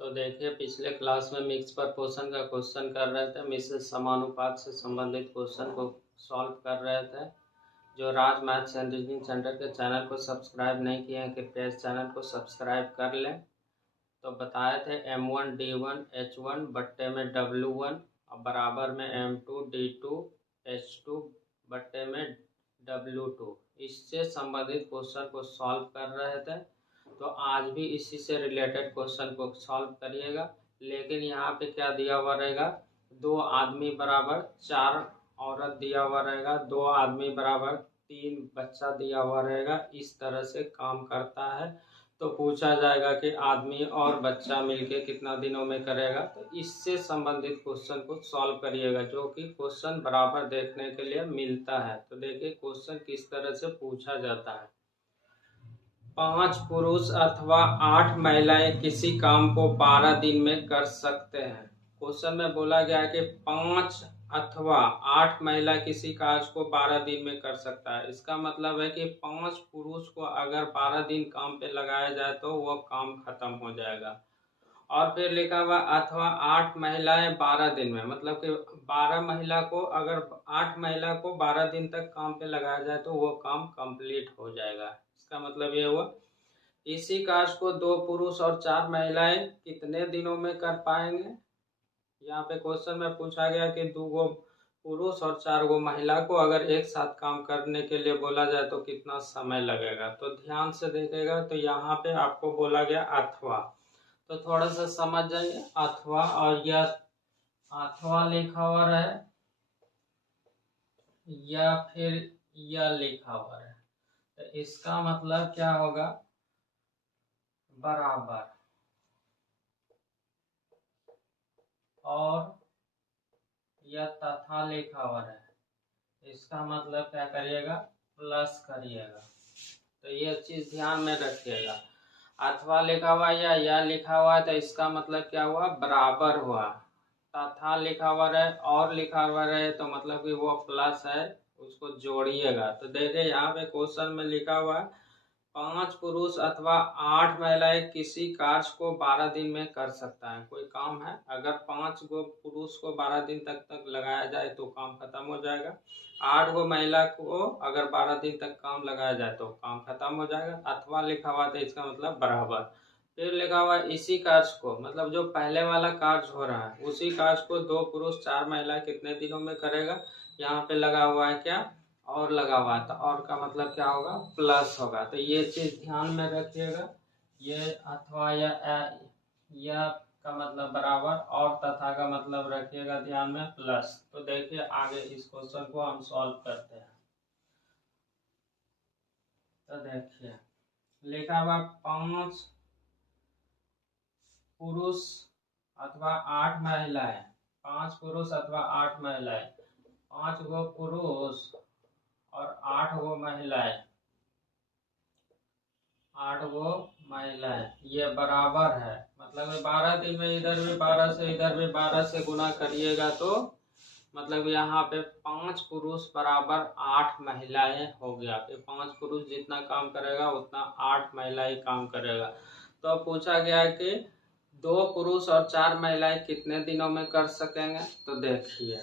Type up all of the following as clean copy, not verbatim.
तो देखिए पिछले क्लास में मिक्स प्रपोर्शन का क्वेश्चन कर रहे थे, मिश्र समानुपात से संबंधित क्वेश्चन को सॉल्व कर रहे थे। जो राज मैथ्स एंड रीजनिंग सेंटर के चैनल को सब्सक्राइब नहीं किए हैं कृपया इस चैनल को सब्सक्राइब कर लें। तो बताए थे M1 D1 H1 बट्टे में W1 और बराबर में M2 D2 H2 बट्टे में W2, इससे संबंधित क्वेश्चन को सॉल्व कर रहे थे। तो आज भी इसी से रिलेटेड क्वेश्चन को सॉल्व करिएगा, लेकिन यहाँ पे क्या दिया हुआ रहेगा, 2 आदमी बराबर 4 औरत दिया हुआ रहेगा, 2 आदमी बराबर 3 बच्चा दिया हुआ रहेगा। इस तरह से काम करता है। तो पूछा जाएगा कि आदमी और बच्चा मिलके कितना दिनों में करेगा। तो इससे संबंधित क्वेश्चन को सॉल्व करिएगा, जो कि क्वेश्चन बराबर देखने के लिए मिलता है। तो देखिए क्वेश्चन किस तरह से पूछा जाता है। 5 पुरुष अथवा 8 महिलाएं किसी काम को 12 दिन में कर सकते हैं। क्वेश्चन में बोला गया है कि 5 अथवा 8 महिला किसी कार्य को 12 दिन में कर सकता है। इसका मतलब है कि 5 पुरुष को अगर 12 दिन काम पे लगाया जाए तो वो काम खत्म हो जाएगा। और फिर लिखा हुआ अथवा 8 महिलाएं 12 दिन में, मतलब कि 8 महिला को 12 दिन तक काम पे लगाया जाए तो वो काम कंप्लीट हो जाएगा। इसका मतलब ये हुआ इसी कार्य को 2 पुरुष और 4 महिलाएं कितने दिनों में कर पाएंगे। यहाँ पे क्वेश्चन में पूछा गया कि 2 पुरुष और 4 महिला को अगर एक साथ काम करने के लिए बोला जाए तो कितना समय लगेगा। तो ध्यान से देखेगा तो यहाँ पे आपको बोला गया अथवा, तो थोड़ा सा समझ जाइए। अथवा और यह अथवा लिखा हुआ रहे या फिर यह लिखा हुआ रहे, तो इसका मतलब क्या होगा, बराबर। और यह तथा लिखा हुआ है, इसका मतलब क्या करिएगा, प्लस करिएगा। तो ये चीज ध्यान में रखिएगा। अथवा लिखा हुआ या यह लिखा हुआ है तो इसका मतलब क्या हुआ, बराबर हुआ। तथा लिखा हुआ रहे और लिखा हुआ रहे तो मतलब कि वो प्लस है, उसको जोड़िएगा। तो देखिए यहाँ पे क्वेश्चन में लिखा हुआ है 5 पुरुष अथवा 8 महिलाएं किसी कार्य को 12 दिन में कर सकता है। कोई काम है, अगर 5 पुरुष को 12 दिन तक लगाया जाए तो काम खत्म हो जाएगा। 8 महिला को अगर 12 दिन तक काम लगाया जाए तो काम खत्म हो जाएगा। अथवा लिखा हुआ था, इसका मतलब बराबर। फिर लिखा हुआ इसी कार्य को, मतलब जो पहले वाला कार्य हो रहा है उसी कार्य को 2 पुरुष 4 महिलाएं कितने दिनों में करेगा। यहाँ पे लगा हुआ है क्या, और लगा हुआ है, तो और का मतलब क्या होगा, प्लस होगा। तो ये चीज ध्यान में रखिएगा। ये अथवा या का मतलब बराबर और तथा का मतलब रखिएगा ध्यान में प्लस। तो देखिए आगे इस क्वेश्चन को हम सॉल्व करते हैं। तो देखिए लिखा हुआ 5 पुरुष अथवा 8 महिलाएं, 5 पुरुष अथवा 8 महिलाएं, 5 पुरुष और 8 महिलाएं, 8 महिलाएं, ये बराबर है। मतलब 12 दिन में इधर भी 12 से इधर भी 12 से गुना करिएगा तो मतलब यहाँ पे 5 पुरुष बराबर 8 महिलाएं हो गया। फिर 5 पुरुष जितना काम करेगा उतना 8 महिलाएं काम करेगा। तो पूछा गया कि 2 पुरुष और 4 महिलाएं कितने दिनों में कर सकेंगे। तो देखिए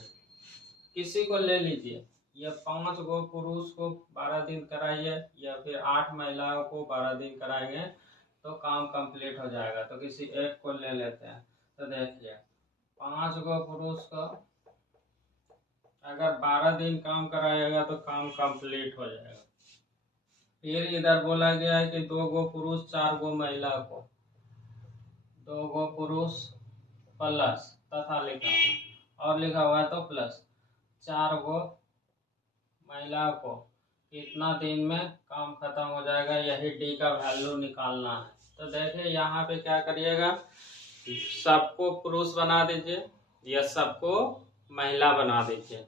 किसी को ले लीजिए, या 5 पुरुष को 12 दिन कराइए या फिर 8 महिलाओं को 12 दिन कराएंगे तो काम कंप्लीट हो जाएगा। तो किसी एक को ले लेते हैं। तो देखिए 5 पुरुष को अगर 12 दिन काम कराएगा तो काम कंप्लीट हो जाएगा। फिर इधर बोला गया है कि 2 पुरुष 4 महिला को, 2 पुरुष प्लस तथा लिखा हुआ और लिखा हुआ है तो प्लस 4 महिला को कितना दिन में काम खत्म हो जाएगा, यही डी का वैल्यू निकालना है। तो देखिए यहाँ पे क्या करिएगा, सबको पुरुष बना दीजिए या सबको महिला बना दीजिए।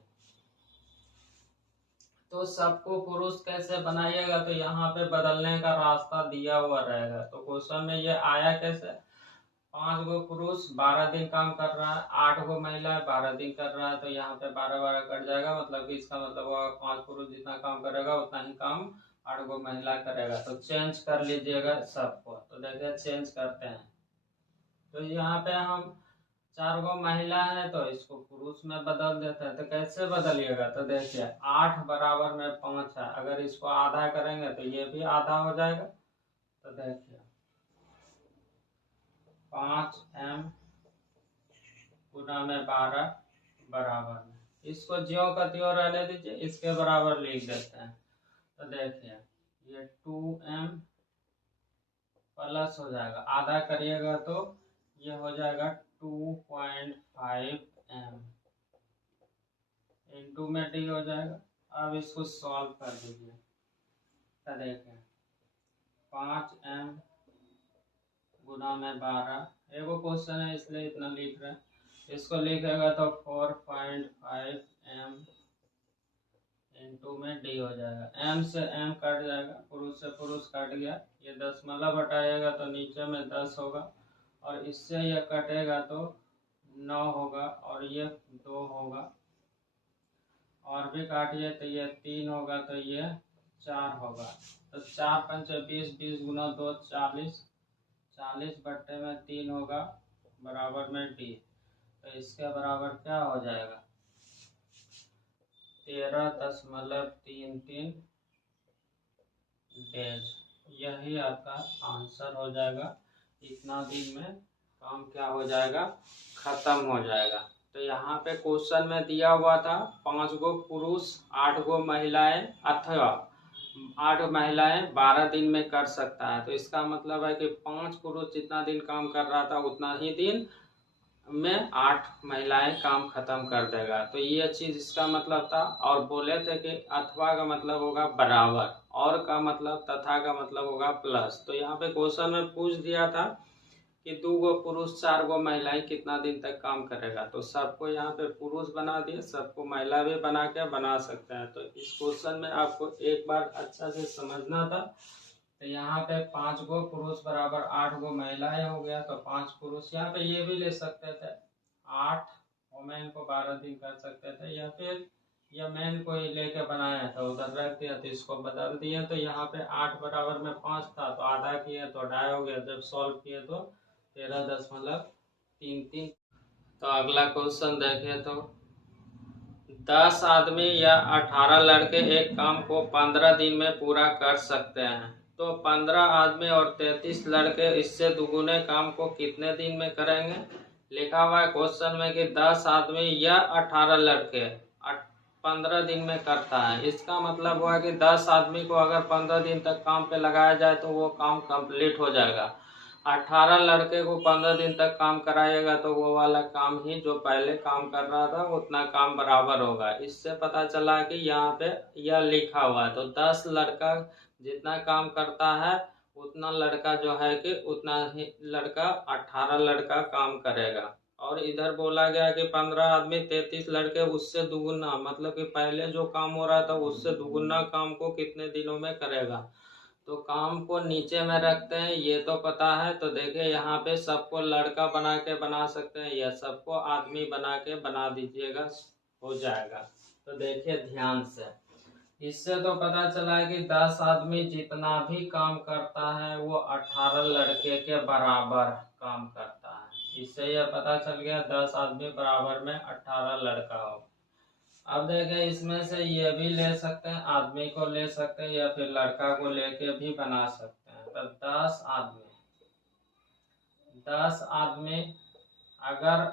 तो सबको पुरुष कैसे बनाइएगा, तो यहाँ पे बदलने का रास्ता दिया हुआ रहेगा। तो क्वेश्चन में ये आया कैसे, 5 पुरुष 12 दिन काम कर रहा है, 8 महिला 12 दिन कर रहा है, तो यहाँ पे 12 कट जाएगा। मतलब कि इसका मतलब होगा 5 पुरुष जितना काम करेगा उतना ही काम 8 महिला करेगा। तो चेंज कर लीजिएगा सबको। तो देखिए चेंज करते हैं। तो यहाँ पे हम 4 गो महिला है तो इसको पुरुष में बदल देते हैं। तो कैसे बदलिएगा, तो देखिए 8 बराबर में 5 है, अगर इसको आधा करेंगे तो ये भी आधा हो जाएगा। तो देखिए 5m गुना में 12 बराबर में, इसको ज्यों का त्यों रहने दीजिए, इसके बराबर लिख देते हैं। तो देखिए ये 2m प्लस हो जाएगा, आधा करिएगा तो ये हो जाएगा 2.5m इंटू में d हो जाएगा। अब इसको सॉल्व कर दीजिए। तो देखें 5m गुना में 12, एगो क्वेश्चन है इसलिए इतना लिख रहे हैं, इसको लिखेगा तो 4.5m इंटू में d हो जाएगा। m से m कट जाएगा, पुरुष से पुरुष कट गया, ये दशमलव हटाएगा तो नीचे में 10 होगा, और इससे यह कटेगा तो 9 होगा, और ये 2 होगा, और भी काटिए तो ये 3 होगा, तो ये 4 होगा। तो 4 पंच 20, 20 गुना 2 40, 40 बट्टे में 3 होगा बराबर में d। तो इसके बराबर क्या हो जाएगा, 13.33 डेज। यही आपका आंसर हो जाएगा। इतना दिन में काम क्या हो जाएगा, खत्म हो जाएगा। तो यहाँ पे क्वेश्चन में दिया हुआ था 5 गो पुरुष 8 गो महिलाएं, अथवा 8 महिलाएं 12 दिन में कर सकता है। तो इसका मतलब है कि 5 पुरुष जितना दिन काम कर रहा था उतना ही दिन में 8 महिलाएं काम खत्म कर देगा। तो ये चीज इसका मतलब था। और बोले थे कि अथवा का मतलब होगा बराबर, और का मतलब तथा का मतलब होगा प्लस। तो यहाँ पे क्वेश्चन में पूछ दिया था कि 2 गो पुरुष 4 गो महिलाएं कितना दिन तक काम करेगा। तो सबको यहाँ पे पुरुष बना दिए, सबको महिला भी बना सकते हैं। तो इस क्वेश्चन में आपको एक बार अच्छा से समझना था। तो यहाँ पे 5 गो पुरुष बराबर 8 गो महिलाएं हो गया। तो 5 पुरुष, यहाँ पे ये भी ले सकते थे 8 वोमेन को 12 दिन कर सकते थे, या फिर या मैन को ही लेके बनाया था, उधर रख दिया तो इसको बदल दिए। तो यहाँ पे 8 बराबर में 5 था तो आधा किए तो 2.5 हो गया, जब सॉल्व किए तो 13.33। तो अगला क्वेश्चन देखें तो 10 आदमी या 18 लड़के एक काम को 15 दिन में पूरा कर सकते हैं। तो 15 आदमी और 33 लड़के इससे दुगुने काम को कितने दिन में करेंगे। लिखा हुआ है क्वेश्चन में कि 10 आदमी या 18 लड़के 15 दिन में करता है। इसका मतलब हुआ कि 10 आदमी को अगर 15 दिन तक काम पे लगाया जाए तो वो काम कंप्लीट हो जाएगा। 18 लड़के को 15 दिन तक काम कराइएगा तो वो वाला काम ही जो पहले काम कर रहा था उतना काम बराबर होगा। इससे पता चला कि यहाँ पे यह लिखा हुआ है। तो 10 लड़का जितना काम करता है उतना लड़का जो है कि उतना ही लड़का 18 लड़का काम करेगा। और इधर बोला गया कि 15 आदमी 33 लड़के उससे दुगुना, मतलब कि पहले जो काम हो रहा था उससे दुगुना काम को कितने दिनों में करेगा। तो काम को नीचे में रखते हैं, ये तो पता है। तो देखिए यहाँ पे सबको लड़का बना के बना सकते हैं या सबको आदमी बना के बना दीजिएगा, हो जाएगा। तो देखिए ध्यान से, इससे तो पता चला कि 10 आदमी जितना भी काम करता है वो 18 लड़के के बराबर काम करता है। इससे यह पता चल गया 10 आदमी बराबर में 18 लड़का हो। अब देखें इसमें से ये भी ले सकते हैं, आदमी को ले सकते हैं या फिर लड़का को लेके भी बना सकते हैं। तो 10 आदमी अगर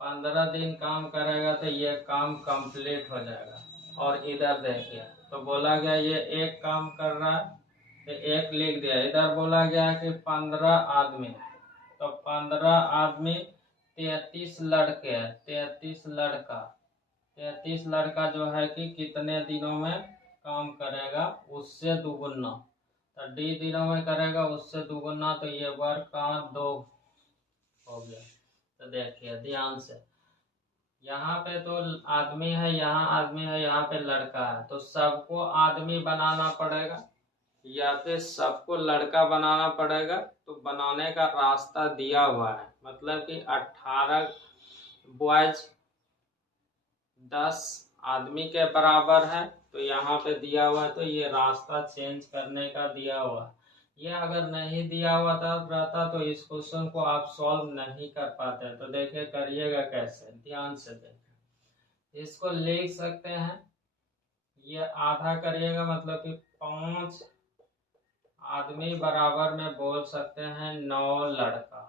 15 दिन काम करेगा तो ये काम कंप्लीट हो जाएगा। और इधर देखिए तो बोला गया ये एक काम कर रहा है तो एक लिख दिया। इधर बोला गया कि 15 आदमी, तो 15 आदमी 33 लड़के, 33 लड़का जो है कि कितने दिनों में काम करेगा, उससे दुगुना। तो डी दिनों में करेगा उससे दुगुना, तो ये वर्क का 2 हो गया। तो देखिए ध्यान से, यहाँ पे तो आदमी है, यहाँ आदमी है, यहाँ पे लड़का है। तो सबको आदमी बनाना पड़ेगा या फिर सबको लड़का बनाना पड़ेगा। तो बनाने का रास्ता दिया हुआ है, मतलब कि 18 बॉयज 10 आदमी के बराबर है। तो यहाँ पे दिया हुआ है तो ये रास्ता चेंज करने का दिया हुआ है। ये अगर नहीं दिया हुआ था रहता तो इस क्वेश्चन को आप सॉल्व नहीं कर पाते। तो देखिए करिएगा कैसे, ध्यान से देखिए। इसको लिख सकते हैं, ये आधा करिएगा मतलब कि 5 आदमी बराबर में बोल सकते हैं 9 लड़का,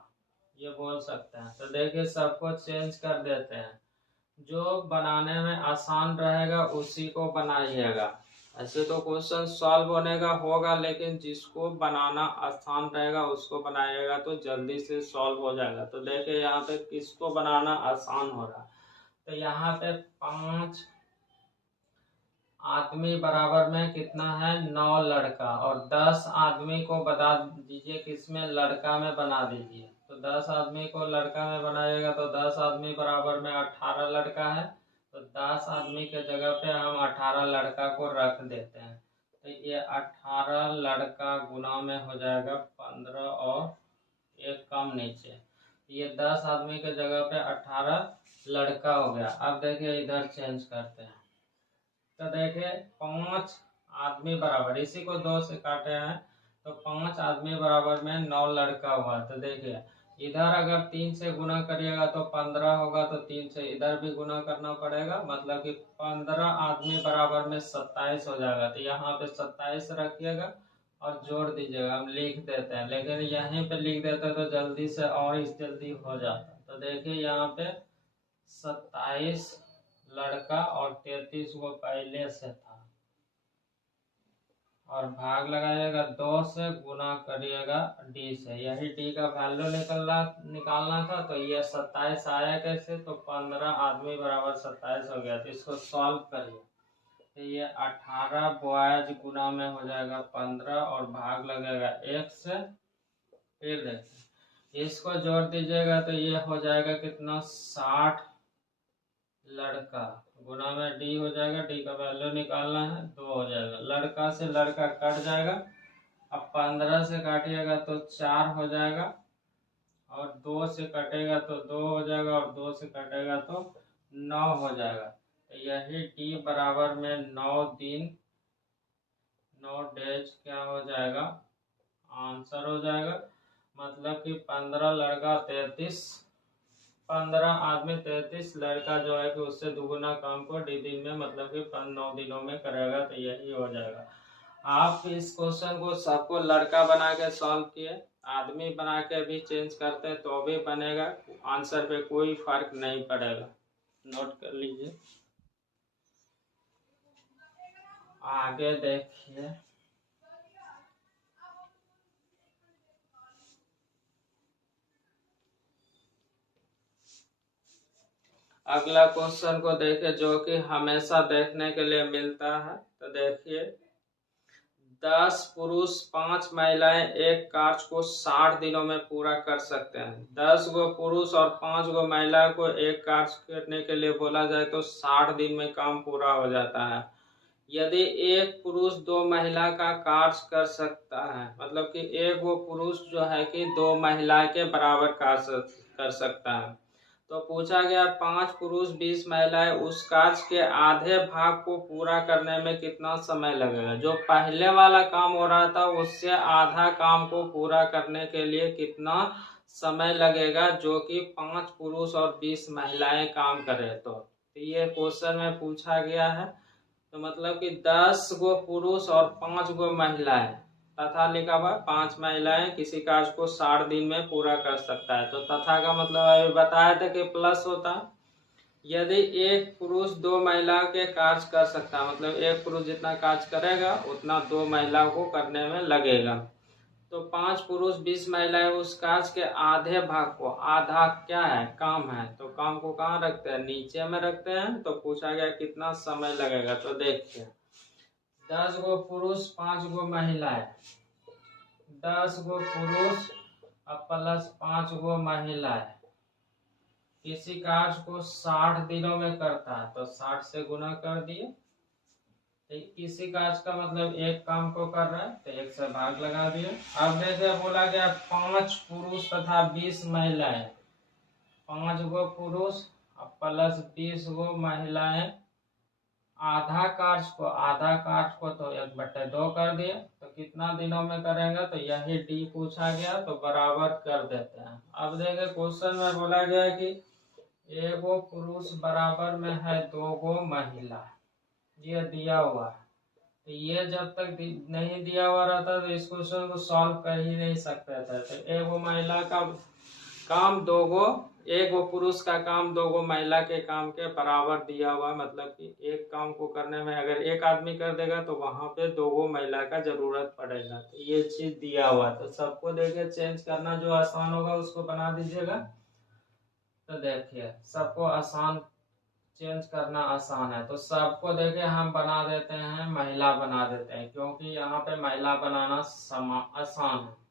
ये बोल सकते हैं। तो देखिए सबको चेंज कर देते हैं, जो बनाने में आसान रहेगा उसी को बनाइएगा। ऐसे तो क्वेश्चन सॉल्व होने का होगा, लेकिन जिसको बनाना आसान रहेगा उसको बनाइएगा तो जल्दी से सॉल्व हो जाएगा। तो देखिए यहाँ पे किसको बनाना आसान हो रहा, तो यहाँ पे 5 आदमी बराबर में कितना है 9 लड़का, और 10 आदमी को बता दीजिए किसमें लड़का में बना दीजिए। तो 10 आदमी को लड़का में बनाइएगा तो 10 आदमी बराबर में 18 लड़का है। तो 10 आदमी के जगह पे हम 18 लड़का को रख देते हैं। तो ये 18 लड़का गुना में हो जाएगा 15 और एक कम नीचे, ये 10 आदमी के जगह पे 18 लड़का हो गया। अब देखिए इधर चेंज करते हैं, तो देखिए 5 आदमी बराबर, इसी को 2 से काटे हैं तो 5 आदमी बराबर में 9 लड़का हुआ। तो देखिए इधर अगर 3 से गुना करिएगा तो 15 होगा, तो 3 से इधर भी गुना करना पड़ेगा, मतलब कि 15 आदमी बराबर में 27 हो जाएगा। तो यहाँ पे 27 रखिएगा और जोड़ दीजिएगा, हम लिख देते हैं, लेकिन यहीं पे लिख देते तो जल्दी से और इस जल्दी हो जाता। तो देखिए यहाँ पे 27 लड़का और 33 वो पहले से था, और भाग लगाइएगा 2 से, गुना करिएगा डी से, यही डी का वैल्यू निकालना था। तो ये 27 आया कैसे, तो 15 आदमी बराबर 27 हो गया। तो इसको सॉल्व करिए, तो ये 18 बॉयज गुना में हो जाएगा 15 और भाग लगेगा 1 से। फिर देखिए इसको जोड़ दीजिएगा तो ये हो जाएगा कितना 60 लड़का, गुना में डी हो जाएगा, डी का वैल्यू निकालना है 2 हो जाएगा, लड़का से लड़का कट जाएगा। अब 15 से काटिएगा तो 4 हो जाएगा, और 2 से कटेगा तो 2 हो जाएगा, और 2 से कटेगा तो 9 हो जाएगा। तो यही डी बराबर में 9 दिन 9 डेज क्या हो जाएगा, आंसर हो जाएगा। मतलब कि 15 लड़का 33, 15 आदमी 33 लड़का जो है कि उससे दुगुना काम को डी दिन में मतलब कि 9 दिनों में करेगा। तो यही हो जाएगा। आप इस क्वेश्चन को सबको लड़का बना के सॉल्व किए, आदमी बना के भी चेंज करते हैं तो भी बनेगा, आंसर पे कोई फर्क नहीं पड़ेगा। नोट कर लीजिए। आगे देखिए, अगला क्वेश्चन को देखिए जो कि हमेशा देखने के लिए मिलता है। तो देखिए 10 पुरुष 5 महिलाएं एक कार्य को 60 दिनों में पूरा कर सकते हैं। 10 गो पुरुष और 5 गो महिला को एक कार्य करने के लिए बोला जाए तो 60 दिन में काम पूरा हो जाता है। यदि एक पुरुष 2 महिला का कार्य कर सकता है, मतलब कि एक वो पुरुष जो है कि 2 महिला के बराबर कार्य कर सकता है, तो पूछा गया 5 पुरुष 20 महिलाएं उस कार्य के आधे भाग को पूरा करने में कितना समय लगेगा। जो पहले वाला काम हो रहा था उससे आधा काम को पूरा करने के लिए कितना समय लगेगा, जो कि 5 पुरुष और 20 महिलाएं काम करें। तो ये क्वेश्चन में पूछा गया है। तो मतलब कि 10 गो पुरुष और 5 गो महिलाएं तथा लिखा हुआ 5 महिलाएं किसी कार्य को 60 दिन में पूरा कर सकता है। तो तथा का मतलब अभी बताया था कि प्लस होता, यदि एक पुरुष 2 महिलाओं के कार्य कर सकता है, मतलब एक पुरुष जितना कार्य करेगा उतना 2 महिलाओं को करने में लगेगा। तो 5 पुरुष 20 महिलाएं उस कार्य के आधे भाग को, आधा क्या है काम है, तो काम को कहाँ रखते हैं, नीचे में रखते हैं। तो पूछा गया कितना समय लगेगा। तो देखिए 10 गो पुरुष 5 गो महिलाएं, 10 गो पुरुष और प्लस 5 गो महिलाएं किसी कार्य को 60 दिनों में करता है, तो 60 से गुना कर दिए। किसी कार्य का मतलब एक काम को कर रहा है तो 1 से भाग लगा दिया। अब देखिए बोला गया 5 पुरुष तथा 20 महिलाएं, 5 गो पुरुष और प्लस 20 गो महिलाएं आधा कार्य को तो 1/2 कर दिया, तो कितना दिनों में करेंगे, तो यही डी पूछा गया, तो बराबर कर देते हैं। अब देखें क्वेश्चन में बोला गया कि एगो पुरुष बराबर में है 2 महिला, ये दिया हुआ है। तो ये जब तक नहीं दिया हुआ रहता तो इस क्वेश्चन को सॉल्व कर ही नहीं सकते थे। तो एगो महिला का काम 2 एक वो पुरुष का काम 2 महिला के काम के बराबर दिया हुआ, मतलब कि एक काम को करने में अगर एक आदमी कर देगा तो वहां पे 2 महिला का जरूरत पड़ेगा। तो ये चीज दिया हुआ, तो सबको देखिए चेंज करना जो आसान होगा उसको बना दीजिएगा। तो देखिए सबको आसान चेंज करना आसान है, तो सबको देखे हम बना देते हैं महिला बना देते हैं, क्योंकि यहाँ पे महिला बनाना आसान है।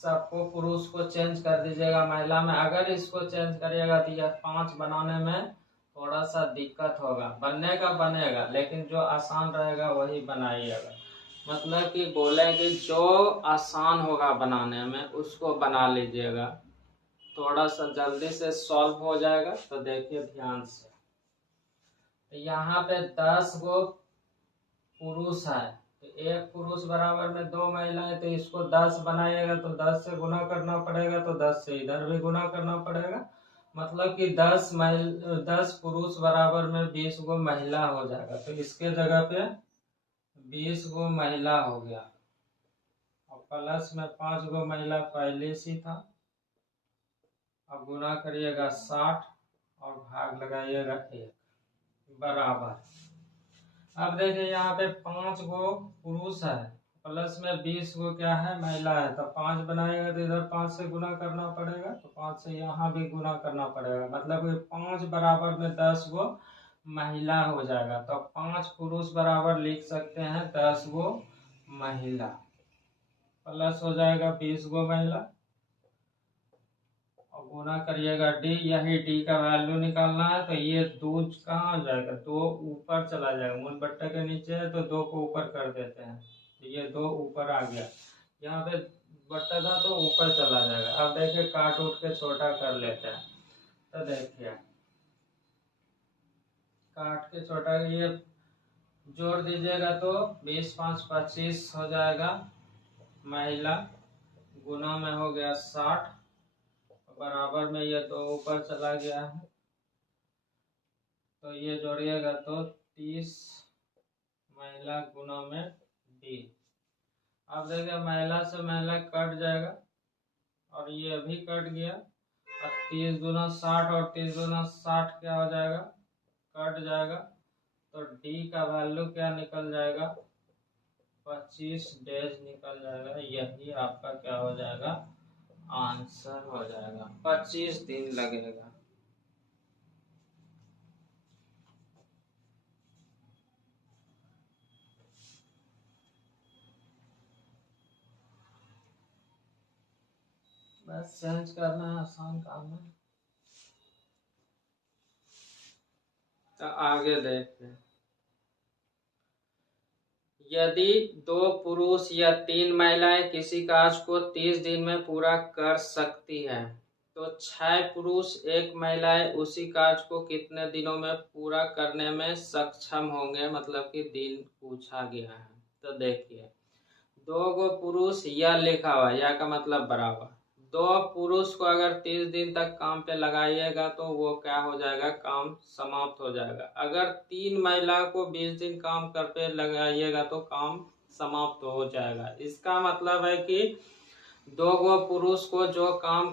सबको पुरुष को चेंज कर दीजिएगा महिला में। अगर इसको चेंज करिएगा तो यह 5 बनाने में थोड़ा सा दिक्कत होगा, बनने का बनेगा लेकिन जो आसान रहेगा वही बनाइएगा। मतलब कि बोले कि जो आसान होगा बनाने में उसको बना लीजिएगा, थोड़ा सा जल्दी से सॉल्व हो जाएगा। तो देखिए ध्यान से, यहाँ पे 10 गो पुरुष है, तो एक पुरुष बराबर में 2 महिलाएं, तो इसको 10 बनाइएगा तो 10 से गुना करना पड़ेगा, तो 10 से इधर भी गुना करना पड़ेगा। मतलब कि 10 पुरुष बराबर में 20 गो महिला हो जाएगा। तो इसके जगह पे 20 गो महिला हो गया, और प्लस में 5 गो महिला पहले से था। अब गुना करिएगा 60 और भाग लगाइएगा 1 बराबर। अब देखिए यहाँ पे 5 गो पुरुष है, प्लस में 20 गो क्या है महिला है, तो 5 बनाएगा तो इधर 5 से गुना करना पड़ेगा, तो 5 से यहाँ भी गुना करना पड़ेगा। मतलब कि 5 बराबर में 10 गो महिला हो जाएगा। तो 5 पुरुष बराबर लिख सकते हैं 10 गो महिला, प्लस हो जाएगा 20 गो महिला, और गुना करिएगा डी। यही डी का वैल्यू निकालना है। तो ये 2 कहाँ हो जाएगा, 2 ऊपर चला जाएगा, मूल बट्टे के नीचे है तो 2 को ऊपर कर देते हैं, तो ये 2 ऊपर आ गया। यहाँ पे बट्टा था तो ऊपर चला जाएगा। अब देखिए काट उठ के छोटा कर लेते हैं। तो देखिए काट के छोटा, ये जोड़ दीजिएगा तो 20 5 25 हो जाएगा महिला, गुना में हो गया 60, बराबर में ये 2 ऊपर चला गया है, तो ये जोड़िएगा तो 30 महिला गुना में डी। अब देखिए महिला से महिला कट जाएगा और ये भी कट गया। अब 30 गुना 60 और 30 गुना 60 क्या हो जाएगा, कट जाएगा। तो डी का वैल्यू क्या निकल जाएगा, 25 डेज निकल जाएगा। यही आपका क्या हो जाएगा, आंसर हो जाएगा। 25 दिन लगेगा। बस चेंज करना है, आसान काम है। तो आगे देखते हैं, यदि 2 पुरुष या 3 महिलाएं किसी कार्य को 30 दिन में पूरा कर सकती है, तो 6 पुरुष 1 महिलाएं उसी कार्य को कितने दिनों में पूरा करने में सक्षम होंगे, मतलब कि दिन पूछा गया है। तो देखिए 2 गो पुरुष या लिखा हुआ, या का मतलब बराबर, 2 पुरुष को अगर 30 दिन तक काम पे लगाइएगा तो वो क्या हो जाएगा, काम समाप्त हो जाएगा। अगर 3 महिला को 20 दिन काम कर पे लगाइएगा तो काम समाप्त हो जाएगा। इसका मतलब है कि 2 गो पुरुष को जो काम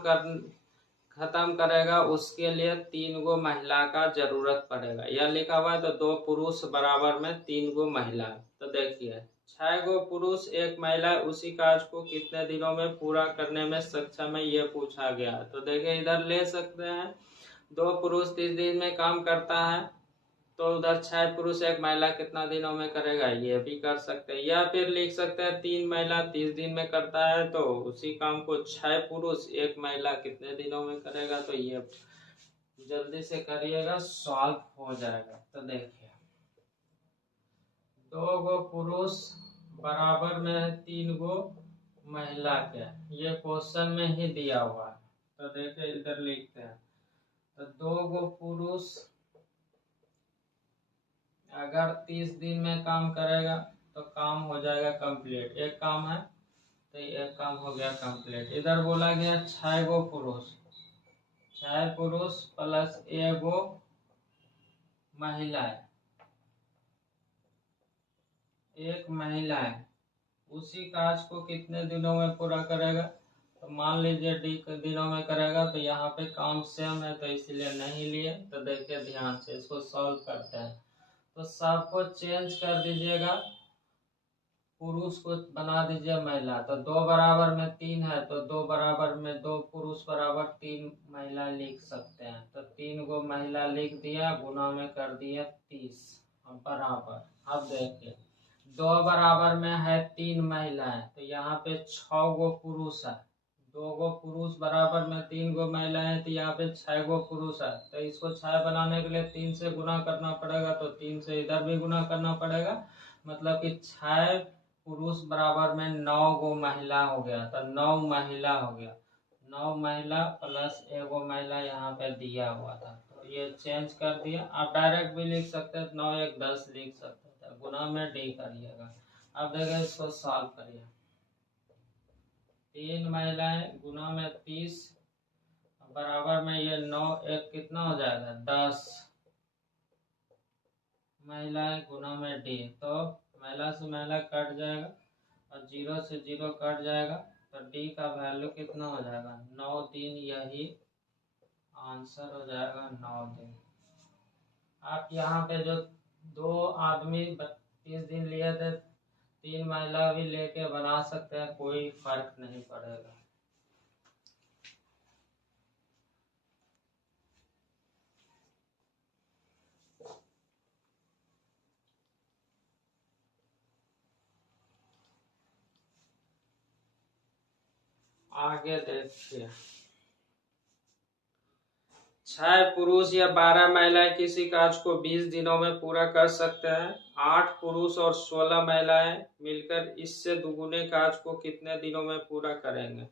खत्म करेगा उसके लिए 3 गो महिला का जरूरत पड़ेगा। यह लिखा हुआ है, तो 2 पुरुष बराबर में 3 गो महिला। तो देखिए 6 गो पुरुष 1 महिला उसी कार्य को कितने दिनों में पूरा करने में सक्षम है, ये पूछा गया। तो देखिए इधर ले सकते हैं 2 पुरुष 30 दिन में काम करता है, तो उधर 6 पुरुष 1 महिला कितना दिनों में करेगा, ये भी कर सकते हैं। या फिर लिख सकते हैं 3 महिला 30 दिन में करता है, तो उसी काम को 6 पुरुष 1 महिला कितने दिनों में करेगा। तो ये जल्दी से करिएगा, सॉल्व हो जाएगा। तो देखिए 2 गो पुरुष बराबर में 3 गो महिला के, ये क्वेश्चन में ही दिया हुआ है। तो देखिए इधर लिखते हैं, तो 2 गो पुरुष अगर 30 दिन में काम करेगा तो काम हो जाएगा कंप्लीट। एक काम है तो एक काम हो गया कंप्लीट। इधर बोला गया 6 गो पुरुष, 6 पुरुष प्लस एगो महिला है, एक महिला है, उसी काज को कितने दिनों में पूरा करेगा? तो मान लीजिए डी के दिनों में करेगा, तो यहाँ पे काम सेम है तो इसलिए नहीं लिए। तो देखिए ध्यान से इसको सॉल्व करते हैं। तो सबको चेंज कर दीजिएगा, पुरुष को बना दीजिए महिला। तो 2 बराबर में 3 है तो 2 बराबर में 2 पुरुष बराबर 3 महिला लिख सकते हैं। तो 3 गो महिला लिख दिया, गुना में कर दिया 30 बराबर। अब देखिए 2 बराबर में है 3 महिलाएं, तो यहाँ पे 6 गो पुरुष है। 2 गो पुरुष बराबर में 3 गो महिलाएं, तो यहाँ पे 6 गो पुरुष है। तो इसको 6 बनाने के लिए 3 से गुना करना पड़ेगा, तो 3 से इधर भी गुना करना पड़ेगा। मतलब कि 6 पुरुष बराबर में 9 गो महिला हो गया। तो 9 महिला हो गया, 9 महिला प्लस एगो महिला यहाँ पे दिया हुआ था। तो ये चेंज कर दिया। आप डायरेक्ट भी लिख सकते हैं, 9 1 10 लिख सकते हैं, गुना में डी करिएगा। अब देखिए इसको सॉल्व करिए। 3 महिलाएं गुना में 30 बराबर में ये 9 1 कितना हो जाएगा 10 महिलाएं गुना में डी। तो महिला से महिला कट जाएगा और 0 से 0 कट जाएगा। तो डी का वैल्यू कितना हो जाएगा 9 दिन, यही आंसर हो जाएगा 9 दिन। आप यहाँ पे जो 2 आदमी 30 दिन लिए थे, 3 महिला भी लेके बना सकते हैं, कोई फर्क नहीं पड़ेगा। आगे देखिए, 6 पुरुष या 12 महिलाएं किसी कार्य को 20 दिनों में पूरा कर सकते हैं। 8 पुरुष और 16 महिलाएं मिलकर इससे दुगुने कार्य को कितने दिनों में पूरा करेंगे?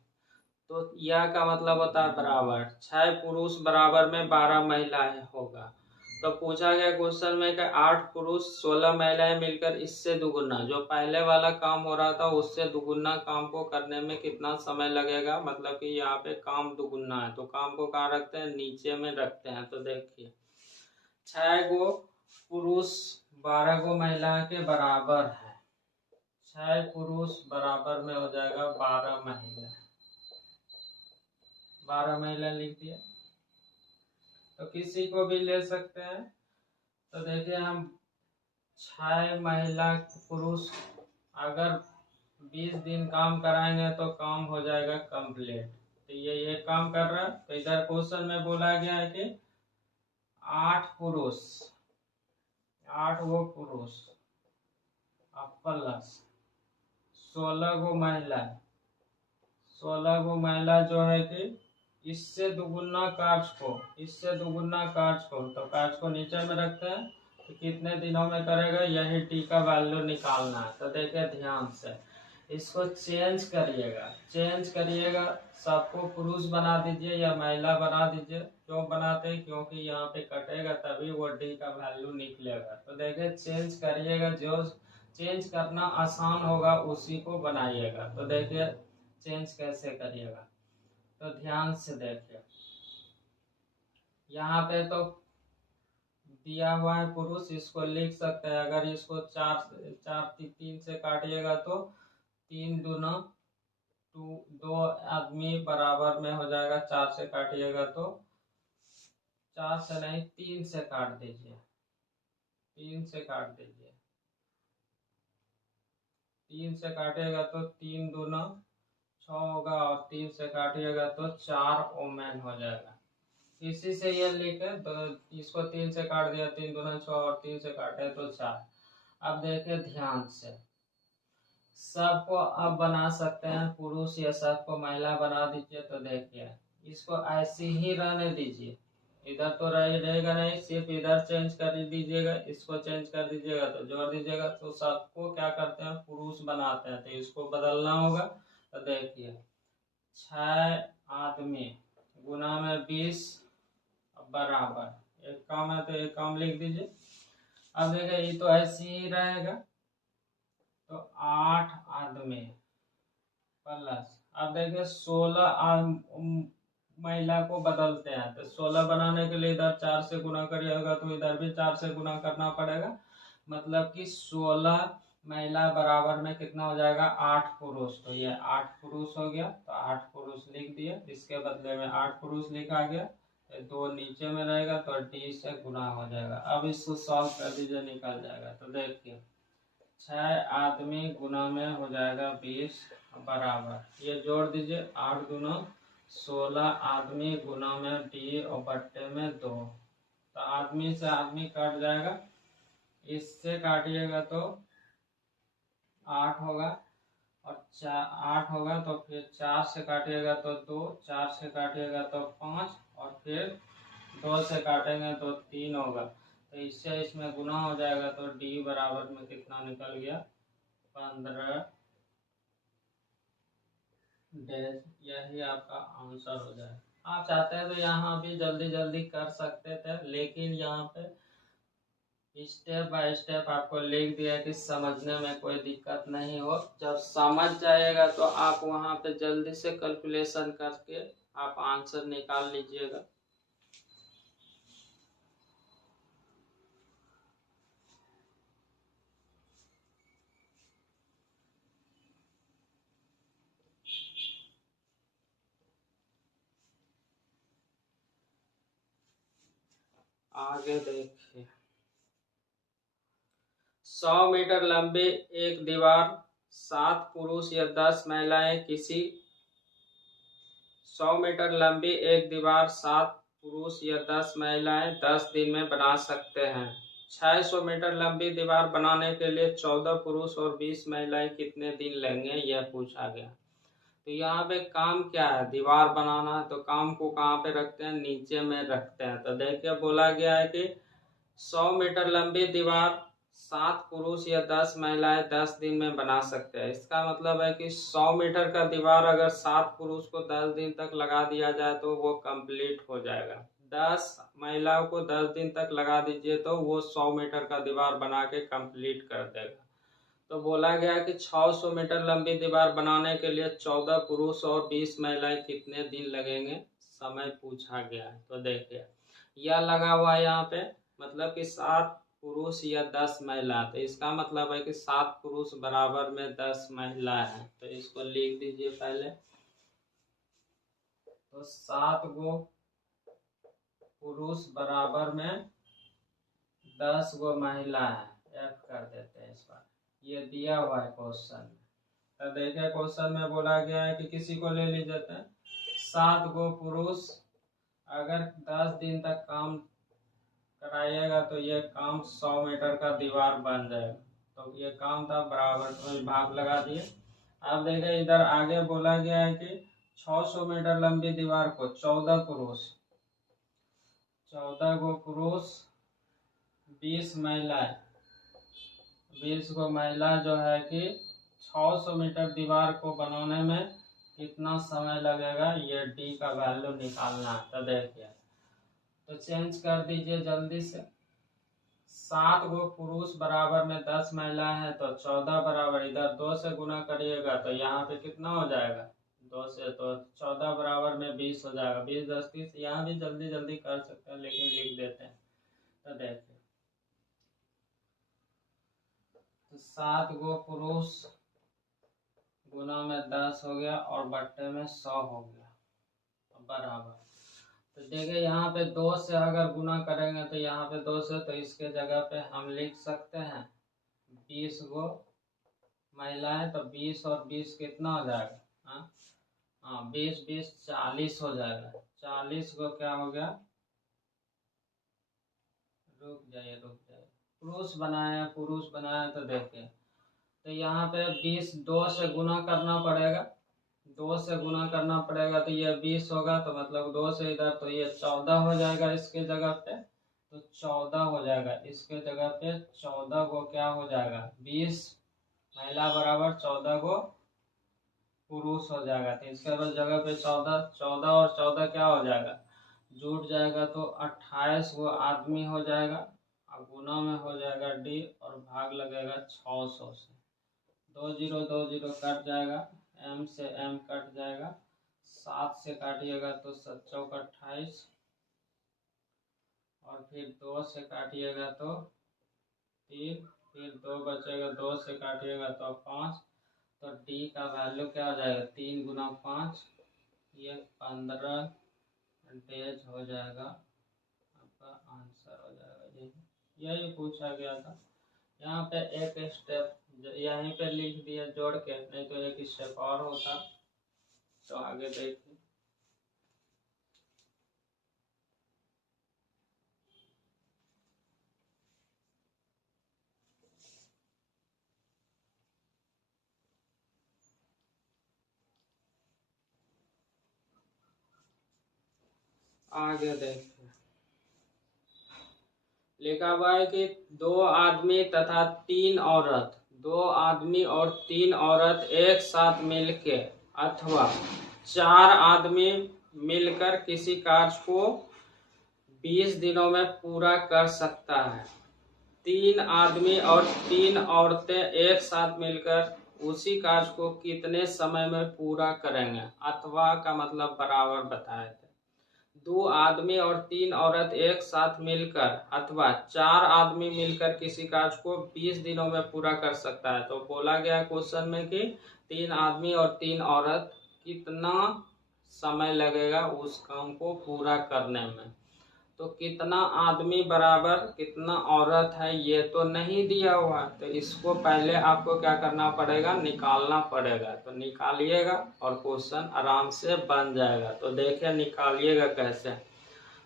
तो यह का मतलब होता है बराबर। 6 पुरुष बराबर में 12 महिलाएं होगा। तो पूछा गया क्वेश्चन में कि 8 पुरुष 16 महिलाएं मिलकर इससे दुगुना, जो पहले वाला काम हो रहा था उससे दुगुना काम को करने में कितना समय लगेगा? मतलब कि यहाँ पे काम दुगुना है, तो काम को कहाँ रखते हैं? नीचे में रखते हैं। तो देखिए 6 गो पुरुष 12 गो महिला के बराबर है। 6 पुरुष बराबर में हो जाएगा 12 महिला, 12 महिला लिख दिया। तो किसी को भी ले सकते हैं। तो देखिए हम 6 महिला पुरुष अगर 20 दिन काम कराएंगे तो काम हो जाएगा कंप्लीट। तो ये काम कर रहा है। तो इधर क्वेश्चन में बोला गया है कि 8 पुरुष, 8 गो पुरुष प्लस 16 गो महिला, 16 गो महिला जो है कि इससे दुगुना कार्य को, इससे दुगुना कार्य को, तो कार्य को नीचे में रखते हैं। तो कितने दिनों में करेगा, यही टी का वैल्यू निकालना है। तो देखिए ध्यान से इसको चेंज करिएगा, चेंज करिएगा। सबको पुरुष बना दीजिए या महिला बना दीजिए। क्यों बनाते हैं? क्योंकि यहाँ पे कटेगा तभी वो डी का वैल्यू निकलेगा। तो देखिए चेंज करिएगा, जो चेंज करना आसान होगा उसी को बनाइएगा। तो देखिए चेंज कैसे करिएगा, तो ध्यान से देखिए। यहाँ पे तो दिया हुआ है पुरुष, इसको लिख सकते हैं। अगर इसको 3 से काटिएगा तो 3 दूना 2 आदमी बराबर में हो जाएगा। 4 से काटिएगा तो 4 से नहीं 3 से काट दीजिए, 3 से काट दीजिए। 3 से काटिएगा तो 3 दूना 6 होगा और 3 से काटिएगा तो 4 ओमेन हो जाएगा। इसी से ये लिखे, तो इसको 3 से काट दिया, 3 दूना 6 और 3 से काटे तो 4। अब देखिए ध्यान से, सबको अब बना सकते हैं पुरुष या सबको महिला बना दीजिए। तो देखिए इसको ऐसे ही रहने दीजिए, इधर तो रहेगा नहीं, सिर्फ इधर चेंज कर दीजिएगा, इसको चेंज कर दीजिएगा तो जोड़ दीजिएगा। तो सबको क्या करते हैं पुरुष बनाते हैं, तो इसको बदलना होगा। तो देखिए 6 आदमी गुना में 20 बराबर, एक काम है तो एक काम लिख दीजिए। अब देखिए ये तो ऐसे ही रहेगा, तो 8 आदमी प्लस, अब देखिए 16 महिला को बदलते हैं, तो 16 बनाने के लिए इधर 4 से गुना करिएगा तो इधर भी 4 से गुना करना पड़ेगा। मतलब कि 16 महिला बराबर में कितना हो जाएगा, 8 पुरुष। तो ये 8 पुरुष हो गया, तो 8 पुरुष लिख दिए, इसके बदले में 8 पुरुष लिखा गया, तो 2 नीचे में रहेगा, तो डी से गुना हो जाएगा। अब इसको सॉल्व कर दीजिए, निकल जाएगा। तो देखिए 6 आदमी गुना में हो जाएगा 20 बराबर, ये जोड़ दीजिए, 8 गुना 16 आदमी गुना में डी और बट्टे में 2, तो आदमी से आदमी कट जाएगा, इससे काटिएगा तो 8 होगा, और 8 होगा, तो फिर 4 से काटिएगा तो 2, 4 से काटिएगा तो 5, और फिर 2 से काटेंगे तो 3 होगा, तो इससे इसमें गुना हो जाएगा, तो डी बराबर में कितना निकल गया, 15 डैश। यही आपका आंसर हो जाए। आप चाहते हैं तो यहाँ भी जल्दी जल्दी कर सकते थे, लेकिन यहाँ पे स्टेप बाय स्टेप आपको लिख दिया कि समझने में कोई दिक्कत नहीं हो। जब समझ जाएगा तो आप वहाँ पे जल्दी से कैलकुलेशन करके आप आंसर निकाल लीजिएगा। आगे देखिए, 100 मीटर लंबी एक दीवार 7 पुरुष या 10 महिलाएं किसी 100 मीटर लंबी एक दीवार 7 पुरुष या 10 महिलाएं 10 दिन में बना सकते हैं। 600 मीटर लंबी दीवार बनाने के लिए 14 पुरुष और 20 महिलाएं कितने दिन लेंगे, यह पूछा गया। तो यहाँ पे काम क्या है, दीवार बनाना है, तो काम को कहाँ पे रखते हैं, नीचे में रखते हैं। तो देखिए बोला गया है कि 100 मीटर लंबी दीवार 7 पुरुष या 10 महिलाएं 10 दिन में बना सकते हैं। इसका मतलब है कि 100 मीटर का दीवार अगर 7 पुरुष को 10 दिन तक लगा दिया जाए तो वो कंप्लीट हो जाएगा। 10 महिलाओं को 10 दिन तक लगा दीजिए तो वो 100 मीटर का दीवार बना के कंप्लीट कर देगा। तो बोला गया कि 600 मीटर लंबी दीवार बनाने के लिए 14 पुरुष और 20 महिलाएं कितने दिन लगेंगे, समय पूछा गया है। तो देखिए यह लगा हुआ है यहाँ पे, मतलब कि 7 पुरुष या 10 महिला, तो इसका मतलब है कि 7 पुरुष बराबर में 10 महिला है। तो इसको लिख दीजिए पहले, तो 7 गो पुरुष बराबर में 10 गो महिला है, एफ कर देते हैं इस बार, ये दिया हुआ है क्वेश्चन में। तो देखिए क्वेश्चन में बोला गया है कि किसी को ले लीजिए, 7 गो पुरुष अगर 10 दिन तक काम कराइएगा तो ये काम 100 मीटर का दीवार बन जाएगा। तो ये काम था, बराबर में भाग लगा दिए। अब देखिए इधर आगे बोला गया है कि 600 मीटर लंबी दीवार को 14 गो पुरुष 20 महिलाएं, 20 गो महिला जो है कि 600 मीटर दीवार को बनाने में कितना समय लगेगा, ये डी का वैल्यू निकालना है। तो देखिए, तो चेंज कर दीजिए जल्दी से, 7 गो पुरुष बराबर में 10 महिला है, तो 14 बराबर, इधर 2 से गुना करिएगा तो यहाँ पे कितना हो जाएगा, 2 से, तो 14 बराबर में 20 हो जाएगा, 20 10 30। यहाँ भी जल्दी जल्दी कर सकते हैं लेकिन लिख देते हैं। तो देखिए, तो 7 गो पुरुष गुना में 10 हो गया और बट्टे में 100 हो गया बराबर। तो देखिए यहाँ पे 2 से अगर गुना करेंगे तो यहाँ पे 2 से, तो इसके जगह पे हम लिख सकते हैं 20 गो महिलाएं, तो 20 और 20 कितना हो जाएगा, हाँ 20 20 40 हो जाएगा। 40 को क्या हो गया, रुक जाइए पुरुष बनाया तो देखिए, तो यहाँ पे 20 2 से गुना करना पड़ेगा, 2 से गुना करना पड़ेगा, तो ये 20 होगा, तो मतलब 2 से इधर, तो ये 14 हो जाएगा इसके जगह पे, तो 14 हो जाएगा इसके जगह पे। 14 को क्या हो जाएगा, 20 महिला बराबर 14 को पुरुष हो जाएगा, तो इसके बाद जगह पे 14 14 और 14 क्या हो जाएगा, जुट जाएगा, तो 28 गो आदमी हो जाएगा, अब गुना में हो जाएगा D और भाग लगेगा 600 से। 2 0 2 0 कट जाएगा, M से M कट जाएगा, 7 से काटिएगा तो 7 चौक 28, और फिर 2 से काटिएगा तो 3, फिर 2 बचेगा, 2 से काटिएगा तो 5। तो D का वैल्यू क्या हो जाएगा, 3 गुना 5, ये 15 डेज हो जाएगा, आपका आंसर हो जाएगा। यही पूछा गया था। यहाँ पे एक स्टेप यहीं पे लिख दिया जोड़ के, नहीं तो एक स्टेप और होता। तो आगे देखिए, आगे देखिए लिखा हुआ है कि 2 आदमी तथा 3 औरत, 2 आदमी और 3 औरत एक साथ मिलके अथवा 4 आदमी मिलकर किसी कार्य को 20 दिनों में पूरा कर सकता है। 3 आदमी और 3 औरतें एक साथ मिलकर उसी कार्य को कितने समय में पूरा करेंगे। अथवा का मतलब बराबर बताए थे। 2 आदमी और 3 औरत एक साथ मिलकर अथवा 4 आदमी मिलकर किसी कार्य को 20 दिनों में पूरा कर सकता है। तो बोला गया क्वेश्चन में कि 3 आदमी और 3 औरत कितना समय लगेगा उस काम को पूरा करने में। तो कितना आदमी बराबर कितना औरत है ये तो नहीं दिया हुआ, तो इसको पहले आपको क्या करना पड़ेगा, निकालना पड़ेगा। तो निकालिएगा और क्वेश्चन आराम से बन जाएगा। तो देखिए निकालिएगा कैसे।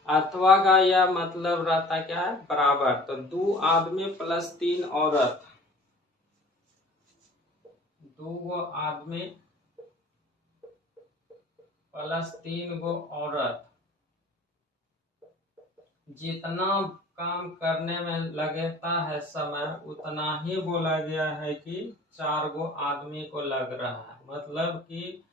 अथवा का यह मतलब रहता क्या है, बराबर। तो 2 आदमी प्लस 3 औरत, 2 गो आदमी प्लस 3 गो औरत, जितना काम करने में लगता है समय उतना ही बोला गया है कि 4 गो आदमी को लग रहा है। मतलब कि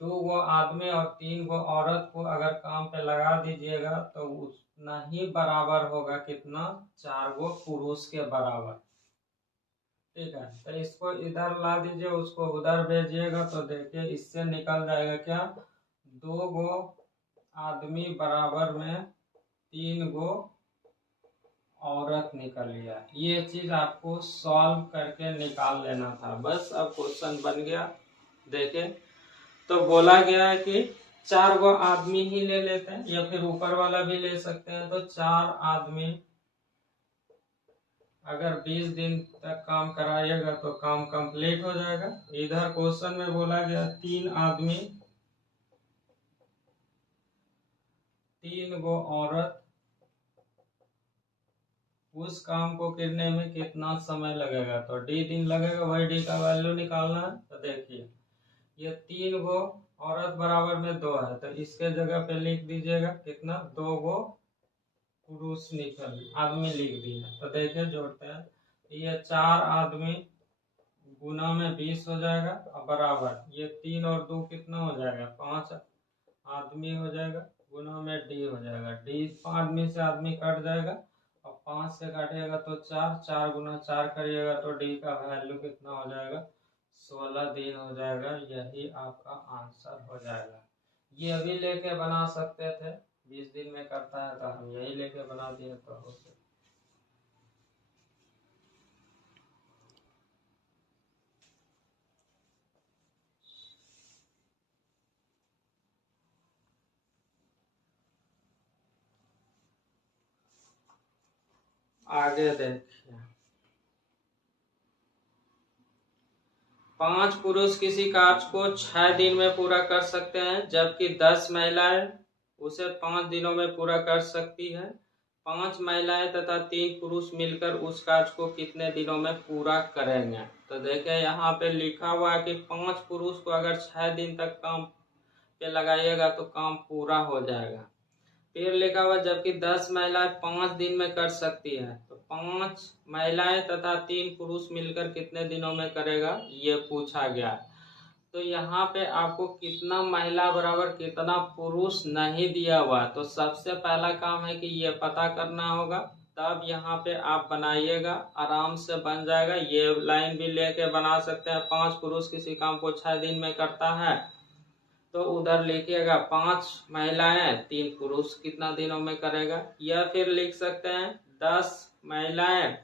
2 गो आदमी और 3 गो औरत को अगर काम पे लगा दीजिएगा तो उतना ही बराबर होगा कितना, 4 गो पुरुष के बराबर। ठीक है, तो इसको इधर ला दीजिए, उसको उधर भेजिएगा तो देखिए इससे निकल जाएगा क्या, 2 गो आदमी बराबर में 3 गो औरत निकल लिया। ये चीज आपको सॉल्व करके निकाल लेना था बस। अब क्वेश्चन बन गया। देखें तो बोला गया है कि 4 गो आदमी ही ले लेते हैं या फिर ऊपर वाला भी ले सकते हैं। तो 4 आदमी अगर 20 दिन तक काम कराइएगा तो काम कंप्लीट हो जाएगा। इधर क्वेश्चन में बोला गया 3 आदमी 3 गो औरत, उस काम को करने में कितना समय लगेगा। तो D दिन लगेगा, वही D का वैल्यू निकालना है। तो देखिए ये 3 गो औरत बराबर में 2 है, तो इसके जगह पे लिख दीजिएगा कितना, 2 गो पुरुष आदमी लिख दिया। तो देखिए जोड़ते हैं, ये 4 आदमी गुना में 20 हो जाएगा और बराबर ये 3 और 2 कितना हो जाएगा, 5 आदमी हो जाएगा, गुना में D हो जाएगा। D 5 आदमी से आदमी कट जाएगा और 5 से काटिएगा तो 4, 4 गुना 4 करिएगा तो D का वैल्यू कितना हो जाएगा, 16 दिन हो जाएगा। यही आपका आंसर हो जाएगा। ये भी लेके बना सकते थे, 20 दिन में करता है तो हम यही लेके बना दिए तो हो सकता। आगे देखिए, 5 पुरुष किसी कार्य को 6 दिन में पूरा कर सकते हैं, जबकि 10 महिलाएं उसे 5 दिनों में पूरा कर सकती है। 5 महिलाएं तथा 3 पुरुष मिलकर उस कार्य को कितने दिनों में पूरा करेंगे। तो देखिए यहाँ पे लिखा हुआ है कि 5 पुरुष को अगर 6 दिन तक काम पे लगाइएगा तो काम पूरा हो जाएगा। फिर लिखा हुआ जबकि 10 महिलाएं 5 दिन में कर सकती है। तो 5 महिलाएं तथा 3 पुरुष मिलकर कितने दिनों में करेगा ये पूछा गया। तो यहाँ पे आपको कितना महिला बराबर कितना पुरुष नहीं दिया हुआ। तो सबसे पहला काम है कि ये पता करना होगा तब यहाँ पे आप बनाइएगा, आराम से बन जाएगा। ये लाइन भी लेके बना सकते हैं। 5 पुरुष किसी काम को 6 दिन में करता है, तो उधर लिखिएगा 5 महिलाएं 3 पुरुष कितना दिनों में करेगा। या फिर लिख सकते हैं 10 महिलाएं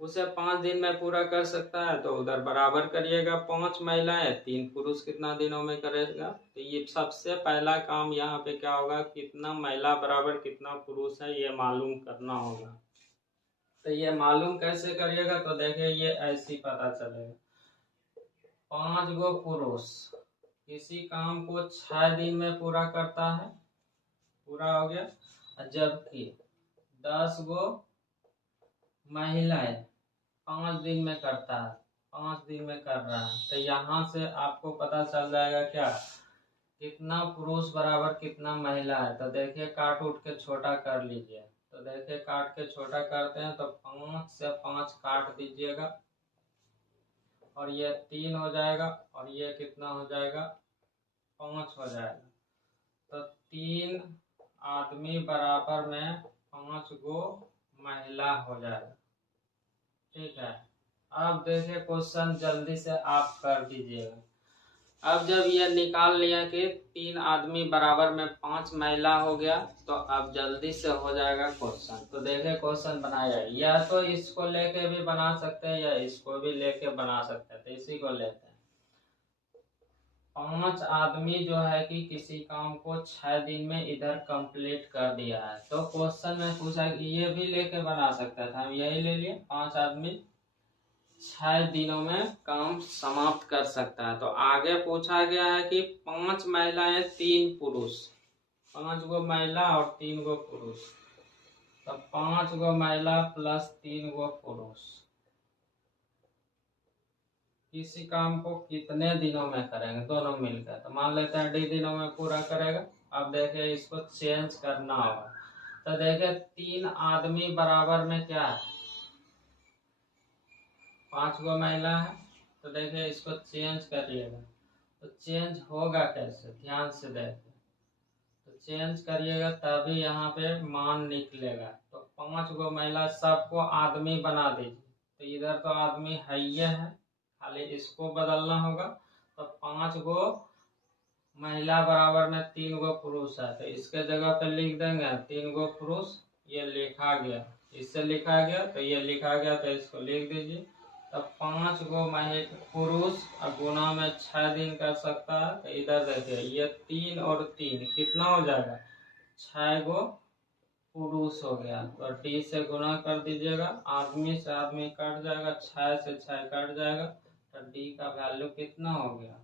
उसे 5 दिन में पूरा कर सकता है, तो उधर बराबर करिएगा 5 महिलाएं 3 पुरुष कितना दिनों में करेगा। तो ये सबसे पहला काम यहाँ पे क्या होगा, कितना महिला बराबर कितना पुरुष है ये मालूम करना होगा। तो ये मालूम कैसे करिएगा, तो देखिए ये ऐसी पता चलेगा। 5 गो पुरुष किसी काम को 6 दिन में पूरा करता है, पूरा हो गया। जबकि 10 गो महिलाएं 5 दिन में करता है, 5 दिन में कर रहा है। तो यहाँ से आपको पता चल जाएगा क्या, कितना पुरुष बराबर कितना महिला है। तो देखिए काट उठ के छोटा कर लीजिए। तो देखिए काट के छोटा करते हैं तो 5 से 5 काट दीजिएगा, और ये 3 हो जाएगा, और ये कितना हो जाएगा 5 हो जाएगा। तो 3 आदमी बराबर में 5 गो महिला हो जाएगा। ठीक है, अब देखिए क्वेश्चन जल्दी से आप कर दीजिएगा। अब जब ये निकाल लिया कि 3 आदमी बराबर में 5 महिला हो गया, तो अब जल्दी से हो जाएगा क्वेश्चन। तो देखिए क्वेश्चन बनाया, या तो इसको लेके भी बना सकते हैं या इसको भी लेके बना सकते हैं। तो इसी को लेते हैं। 5 आदमी जो है कि किसी काम को 6 दिन में इधर कंप्लीट कर दिया है। तो क्वेश्चन में पूछा कि ये भी लेके बना सकता था, हम यही ले लिए। 5 आदमी 6 दिनों में काम समाप्त कर सकता है। तो आगे पूछा गया है कि 5 महिलाएं 3 पुरुष, 5 गो महिला और 3 गो पुरुष। तो 5 गो महिला प्लस 3 गो पुरुष किसी काम को कितने दिनों में करेंगे, दोनों मिलकर। तो मान लेते हैं डी दिनों में पूरा करेगा। अब देखिए इसको चेंज करना होगा। तो देखिए 3 आदमी बराबर में क्या है, 5 गो महिला है। तो देखिए इसको चेंज करिएगा। तो चेंज होगा कैसे, ध्यान से देखिए। तो चेंज करिएगा तभी यहाँ पे मान निकलेगा। तो 5 गो महिला सबको आदमी बना दीजिए। तो इधर तो आदमी है ही है, खाली इसको बदलना होगा। तो 5 गो महिला बराबर में 3 गो पुरुष है। तो इसके जगह पे लिख देंगे 3 गो पुरुष, ये लिखा गया, इससे लिखा गया तो ये लिखा गया, तो इसको लिख दीजिए। तो 5 गो पुरुष गुना में 6 दिन कर सकता है। तो इधर देखिए ये 3 और 3 कितना हो जाएगा, 6 गो पुरुष हो गया। तो डी से गुना कर दीजिएगा, आदमी से आदमी कट जाएगा, 6 से 6 कट जाएगा। तो डी का वैल्यू कितना हो गया,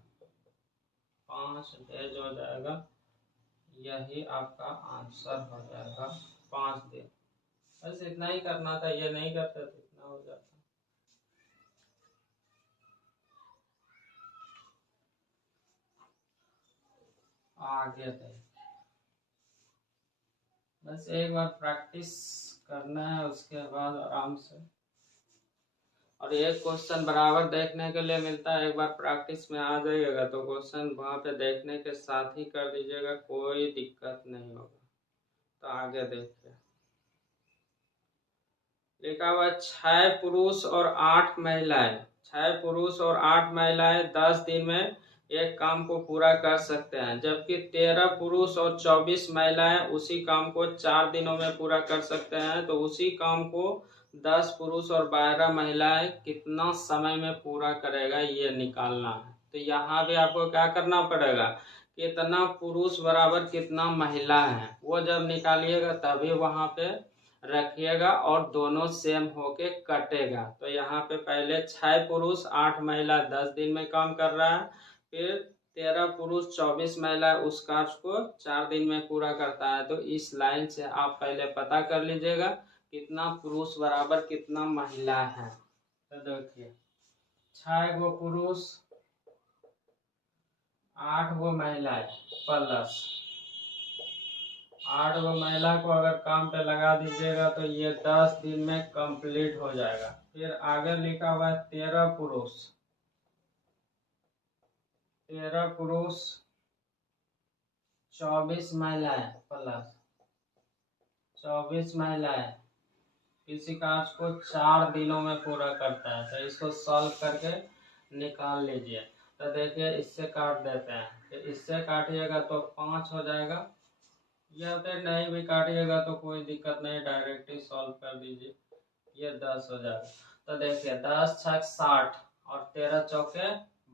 5 डेज हो जाएगा। यही आपका आंसर हो जाएगा, 5 दिन। बस इतना ही करना था, ये नहीं करते तो इतना हो जाता। आगे दे, बस एक बार प्रैक्टिस करना है, उसके बाद आराम से। और एक क्वेश्चन बराबर देखने के लिए मिलता है, एक बार प्रैक्टिस में आ जाइएगा तो क्वेश्चन वहाँ पे देखने के साथ ही कर दीजिएगा, कोई दिक्कत नहीं होगा। तो आगे देखिए लिखा हुआ 6 पुरुष और 8 महिलाएं, 6 पुरुष और 8 महिलाएं 10 दिन में एक काम को पूरा कर सकते हैं। जबकि 13 पुरुष और 24 महिलाएं उसी काम को 4 दिनों में पूरा कर सकते हैं। तो उसी काम को 10 पुरुष और 12 महिलाएं कितना समय में पूरा करेगा, ये निकालना है। तो यहाँ भी आपको क्या करना पड़ेगा, कितना पुरुष बराबर कितना महिला है, वो जब निकालिएगा तभी वहां पे रखिएगा और दोनों सेम होके कटेगा। तो यहाँ पे पहले 6 पुरुष 8 महिला 10 दिन में काम कर रहा है, फिर 13 पुरुष 24 महिला उस कार्य को 4 दिन में पूरा करता है। तो इस लाइन से आप पहले पता कर लीजिएगा कितना पुरुष बराबर कितना महिला है। तो देखिए 6 गो पुरुष 8 गो महिला प्लस 8 गो महिला को अगर काम पे लगा दीजिएगा तो ये 10 दिन में कंप्लीट हो जाएगा। फिर आगे लिखा हुआ है 13 पुरुष 24 महिलाएं प्लस 24 महिलाएं किसी कार्य को 4 दिनों में पूरा करता है। तो इसको सॉल्व करके निकाल लीजिए। तो देखिए इससे काट देते हैं, तो इससे काटिएगा तो 5 हो जाएगा, या फिर नहीं भी काटिएगा तो कोई दिक्कत नहीं, डायरेक्ट ही सॉल्व कर दीजिए, ये 10 हो जाएगा। तो देखिए 10 छक 60 और 13 चौके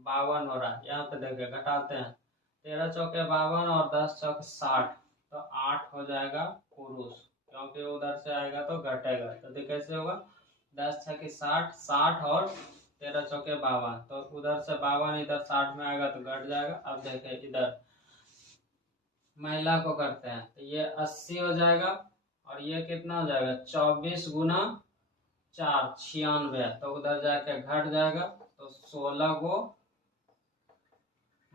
52 हो रहा है। यहाँ पे देखिए घटाते हैं, 13 चौके 52 और 10 चौक 60, तो 8 हो जाएगा पुरुष, क्योंकि उधर से आएगा तो घटेगा। तो देखिए कैसे होगा, 10 छक 60, 60 और 13 चौके 52, तो उधर से 52 इधर 60 में आएगा तो घट जाएगा। अब देखिए इधर महिला को करते हैं, तो ये 80 हो जाएगा, और ये कितना हो जाएगा 24 गुना 4 96, तो उधर जाके घट जाएगा, तो 16 को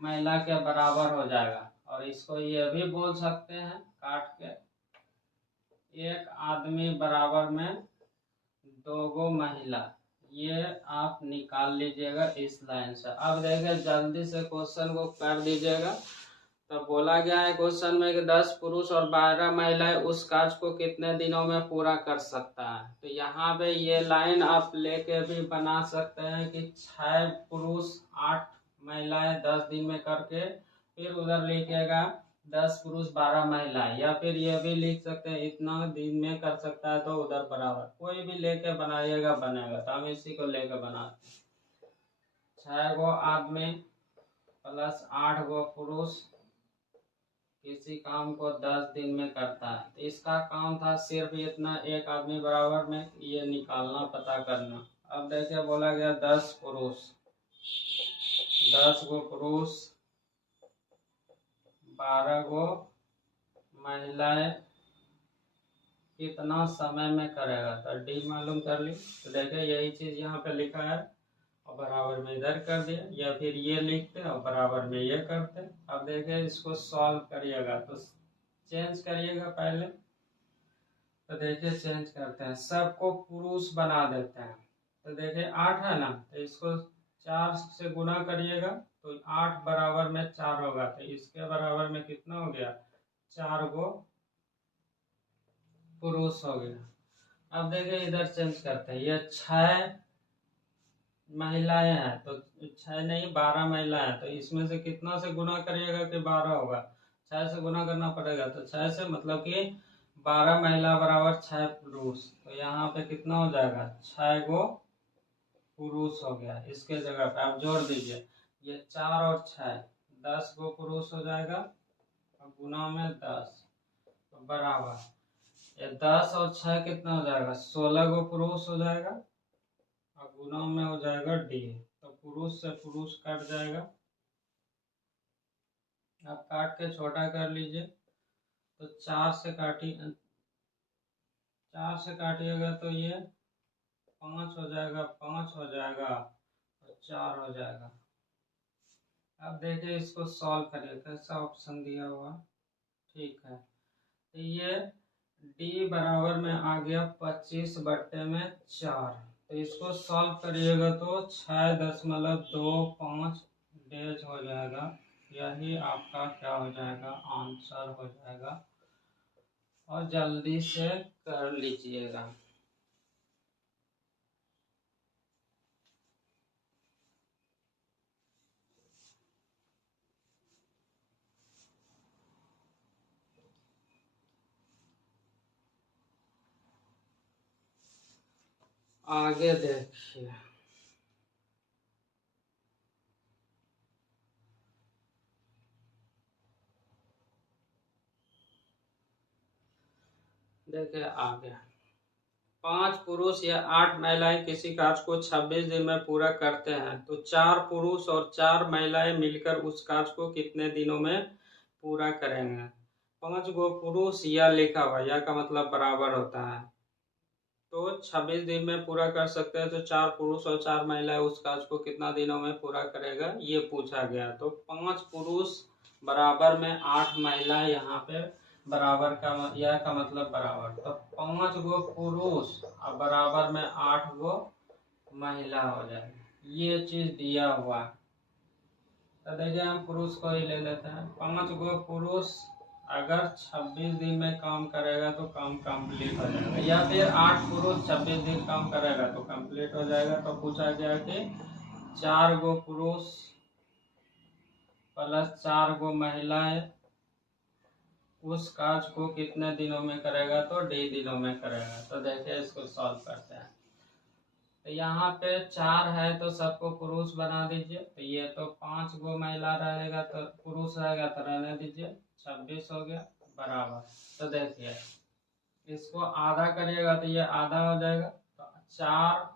महिला के बराबर हो जाएगा। और इसको ये भी बोल सकते हैं काट के, एक आदमी बराबर में 2 गो महिला, ये आप निकाल लीजिएगा इस लाइन से। अब देखिए जल्दी से क्वेश्चन को कर दीजिएगा। तो बोला गया है क्वेश्चन में कि 10 पुरुष और 12 महिलाएं उस कार्य को कितने दिनों में पूरा कर सकता है। तो यहाँ पे ये लाइन आप लेके भी बना सकते हैं कि 6 पुरुष 8 महिलाएं 10 दिन में करके, फिर उधर लिखिएगा 10 पुरुष 12 महिलाएं, या फिर ये भी लिख सकते हैं इतना दिन में कर सकता है, तो उधर बराबर कोई भी लेके बनाइएगा बनेगा। तो हम इसी को लेके बनाते हैं, 6 गो आदमी प्लस 8 गो पुरुष किसी काम को 10 दिन में करता है। तो इसका काम था सिर्फ इतना, एक आदमी बराबर में ये निकालना, पता करना। अब देखिए बोला गया 10 पुरुष, 10 गो पुरुष 12 गो महिलाएं कितना समय में करेगा, तो डी मालूम कर ली। तो देखिए यही चीज यहाँ पे लिखा है, और बराबर में इधर कर दिया, या फिर ये लिखते और बराबर में ये करते। अब देखिए इसको सॉल्व करिएगा, तो चेंज करिएगा पहले। तो देखिए चेंज करते हैं, सबको पुरुष बना देते हैं। तो देखिए 8 है ना, तो इसको 4 से गुना करिएगा, तो 8 बराबर में 4 होगा, तो इसके बराबर में कितना हो गया 4 गो पुरुष हो गया। अब देखिए इधर चेंज करते हैं, ये 6 महिलाएं हैं, तो 6 नहीं 12 महिलाएं हैं, तो इसमें से कितना से गुना करिएगा कि 12 होगा, 6 से गुना करना पड़ेगा। तो 6 से मतलब कि 12 महिला बराबर 6 पुरुष, तो यहाँ पे कितना हो जाएगा 6 गो पुरुष हो गया। इसके जगह पे आप जोड़ दीजिए, ये 4 और 6 10 गो पुरुष हो जाएगा, और गुना में 10, तो बराबर ये 10 और 6 कितना हो जाएगा 16 गो पुरुष हो जाएगा, और गुना में हो जाएगा डी। तो पुरुष से पुरुष कट जाएगा, आप काट के छोटा कर लीजिए। तो 4 से काटिएगा तो ये 5 हो जाएगा, 5 हो जाएगा और 4 हो जाएगा। अब देखिए इसको सॉल्व करिए, कैसा ऑप्शन दिया हुआ, ठीक है। तो ये डी बराबर में आ गया 25/4। तो इसको सॉल्व करिएगा तो 6.25 डेज हो जाएगा। यही आपका क्या हो जाएगा आंसर हो जाएगा, और जल्दी से कर लीजिएगा। आगे देखिए, देखिए आगे 5 पुरुष या 8 महिलाएं किसी कार्य को 26 दिन में पूरा करते हैं, तो 4 पुरुष और 4 महिलाएं मिलकर उस कार्य को कितने दिनों में पूरा करेंगे। 5 गो पुरुष या लिखा हुआ, या का मतलब बराबर होता है, तो 26 दिन में पूरा कर सकते हैं, तो 4 पुरुष और 4 महिलाएं उस कार्य को कितना दिनों में पूरा करेगा ये पूछा गया। तो 5 पुरुष बराबर में 8 महिलाएं, यहाँ पे बराबर का यह का मतलब बराबर, तो 5 गो पुरुष और बराबर में 8 गो महिला हो जाएगा, ये चीज दिया हुआ। तो देखिए हम पुरुष को ही ले लेते हैं, 5 गो पुरुष अगर 26 दिन में काम करेगा तो काम कंप्लीट हो जाएगा, या फिर 8 पुरुष 26 दिन काम करेगा तो कंप्लीट हो जाएगा। तो पूछा गया कि 4 गो पुरुष प्लस 4 गो महिलाएं उस काज को कितने दिनों में करेगा, तो डी दिनों में करेगा। तो देखिए इसको सॉल्व करते हैं। तो यहाँ पे 4 है तो सबको पुरुष बना दीजिए। तो ये तो 5 गो महिला रहेगा तो पुरुष रहेगा तो रहने दीजिए, 26 हो गया बराबर। तो देखिए इसको आधा करिएगा तो ये आधा हो जाएगा। तो 4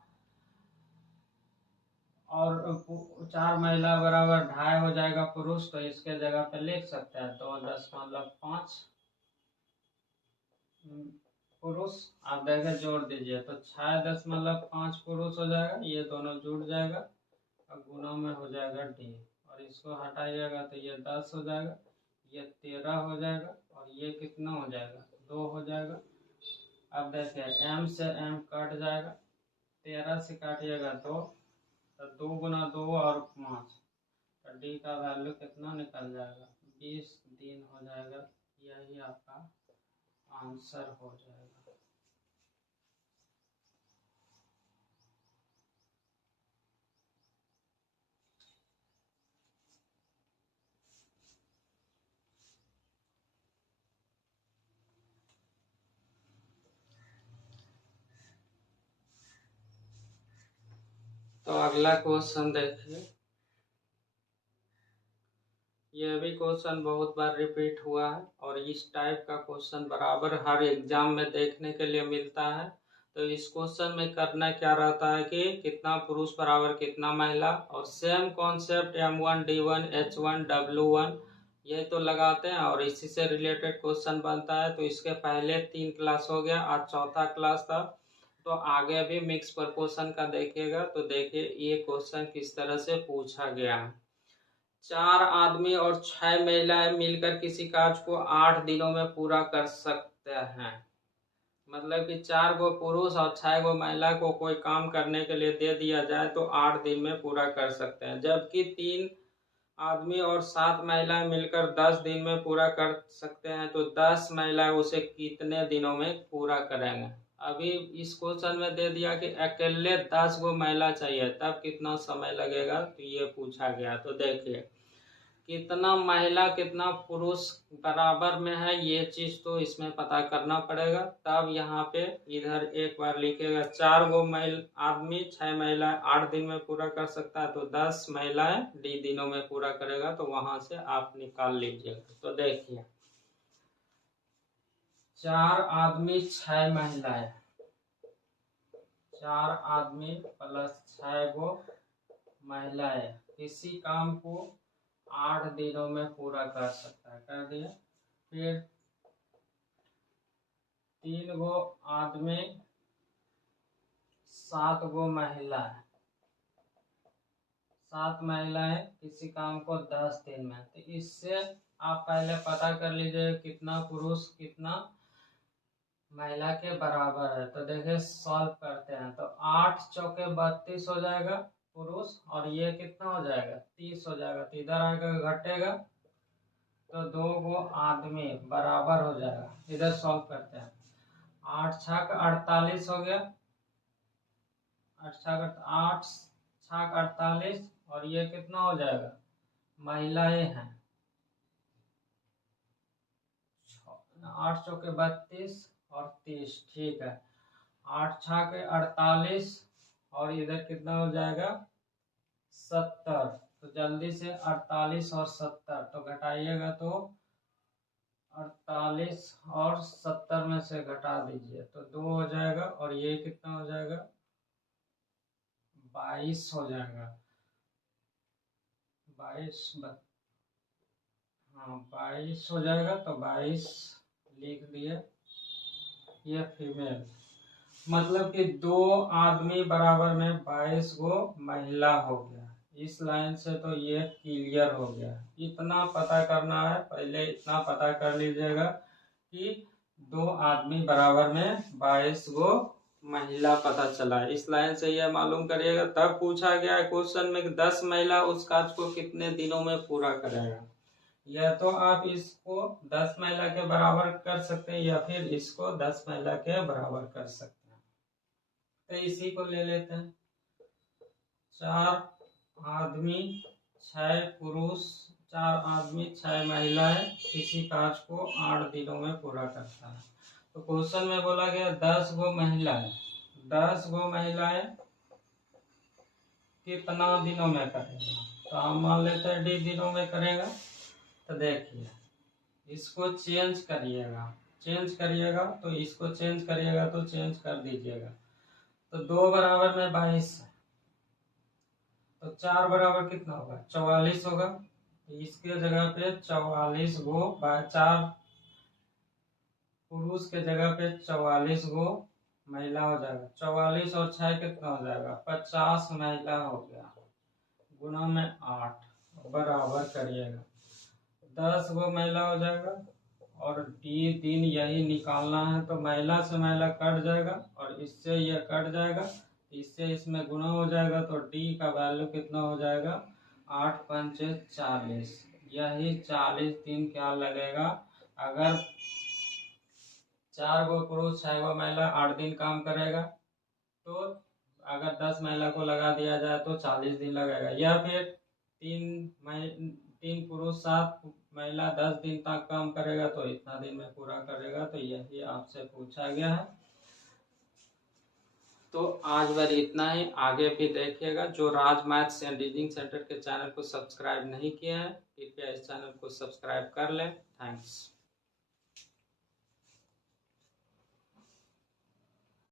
और 4 महिला बराबर 2.5 हो जाएगा पुरुष। तो इसके जगह पे लिख सकते हैं 2.5 पुरुष। आप देखें जोड़ दीजिए तो 6.5 पुरुष हो जाएगा, ये दोनों जुड़ जाएगा और गुना में हो जाएगा डी। और इसको हटाइएगा तो ये 10 हो जाएगा, ये 13 हो जाएगा और ये कितना हो जाएगा 2 हो जाएगा। अब देखिए m से m कट जाएगा, 13 से काटिएगा 2, तो 2 गुना 2 और 5, तो डी का वैल्यू कितना निकल जाएगा 20 दिन हो जाएगा। यही आपका आंसर हो जाएगा। तो अगला क्वेश्चन देखिए। यह भी क्वेश्चन बहुत बार रिपीट हुआ है और इस टाइप का क्वेश्चन बराबर हर एग्जाम में देखने के लिए मिलता है। तो इस क्वेश्चन में करना क्या रहता है कि कितना पुरुष बराबर कितना महिला, और same concept M1 D1 H1 W1 ये तो लगाते हैं और इसी से रिलेटेड क्वेश्चन बनता है। तो इसके पहले 3 क्लास हो गया, आज चौथा क्लास था। तो आगे भी मिक्स प्रपोर्शन का देखिएगा। तो देखिए ये क्वेश्चन किस तरह से पूछा गया है। 4 आदमी और 6 महिलाएं मिलकर किसी काज को 8 दिनों में पूरा कर सकते हैं। मतलब कि 4 गो पुरुष और 6 गो महिला को कोई काम करने के लिए दे दिया जाए तो 8 दिन में पूरा कर सकते हैं, जबकि 3 आदमी और 7 महिलाएं मिलकर 10 दिन में पूरा कर सकते हैं। तो 10 महिलाएं उसे कितने दिनों में पूरा करेंगे। अभी इस क्वेश्चन में दे दिया कि अकेले 10 गो महिला चाहिए, तब कितना समय लगेगा, तो ये पूछा गया। तो देखिए कितना महिला कितना पुरुष बराबर में है, ये चीज तो इसमें पता करना पड़ेगा। तब यहाँ पे इधर एक बार लिखेगा 4 गो आदमी 6 महिलाएं 8 दिन में पूरा कर सकता है, तो 10 महिलाएं डी दिनों में पूरा करेगा। तो वहां से आप निकाल लीजिएगा। तो देखिए 4 आदमी 6 महिलाएं, 4 आदमी प्लस 6 गो महिलाएं किसी काम को 8 दिनों में पूरा कर सकता है, कर दिया। फिर 3 गो आदमी 7 गो महिला, 7 महिलाएं किसी काम को 10 दिन में। तो इससे आप पहले पता कर लीजिए कितना पुरुष कितना महिला के बराबर है। तो देखिए सॉल्व करते हैं। तो 8 चौके 32 हो जाएगा पुरुष, और ये कितना हो जाएगा 30 हो जाएगा। तो इधर आकर घटेगा तो 2 गो आदमी बराबर हो जाएगा। इधर सॉल्व करते हैं। 8 छक 48 हो गया, 8 छक 48, और ये कितना हो जाएगा महिलाएं हैं। 8 चौके 32 और 30, ठीक है। 8 छक 48 और इधर कितना हो जाएगा 70। तो जल्दी से 48 और 70 तो घटाइएगा, तो 48 और 70 में से घटा दीजिए तो 2 हो जाएगा, और ये कितना हो जाएगा 22 हो जाएगा। 22 हाँ 22 हो जाएगा। तो 22 लिख दिए। ये फीमेल, मतलब कि 2 आदमी बराबर में 22 गो महिला हो गया। इस लाइन से तो ये क्लियर हो गया। इतना पता करना है, पहले इतना पता कर लीजिएगा कि 2 आदमी बराबर में 22 गो महिला पता चला। इस लाइन से यह मालूम करिएगा। तब पूछा गया क्वेश्चन में कि 10 महिला उस काज को कितने दिनों में पूरा करेगा। या तो आप इसको 10 महिला के बराबर कर सकते हैं या फिर इसको 10 महिला के बराबर कर सकते हैं। तो इसी को ले लेते हैं। 4 आदमी 6 पुरुष, 4 आदमी 6 महिलाएं किसी कार्य को 8 दिनों में पूरा करता है। तो क्वेश्चन में बोला गया 10 गो महिलाएं, 10 गो महिलाएं कितना दिनों में करेगा। तो हम मान लेते हैं डी दिनों में करेगा। तो देखिए इसको चेंज करिएगा तो इसको चेंज करिएगा तो चेंज कर दीजिएगा। तो 2 बराबर में 22 है, तो 4 बराबर कितना होगा 44 होगा। तो इसके जगह पे 44 गो 4 पुरुष के जगह पे 44 गो महिला हो जाएगा। 44 और 6 कितना हो जाएगा 50 महिला हो गया, गुना में 8 बराबर करिएगा 10 गो महिला हो जाएगा। और डी दिन यही निकालना है, तो महिला से महिला कट जाएगा और इससे यह कट जाएगा, इससे इसमें गुणा हो जाएगा। तो डी का वैल्यू कितना हो जाएगा 8 पंचे 40। यही 40 दिन क्या लगेगा। अगर 4 गो पुरुष 6 गो महिला 8 दिन काम करेगा, तो अगर 10 महिला को लगा दिया जाए तो 40 दिन लगेगा। या फिर 3 पुरुष 7 महिला 10 दिन तक काम करेगा तो इतना दिन में पूरा करेगा। तो यही आपसे पूछा गया है। तो आज बार इतना ही, आगे भी देखिएगा। जो राज मैथ्स एंड रीजनिंग सेंटर के चैनल को सब्सक्राइब नहीं किया है, कृपया इस चैनल को सब्सक्राइब कर लें। थैंक्स।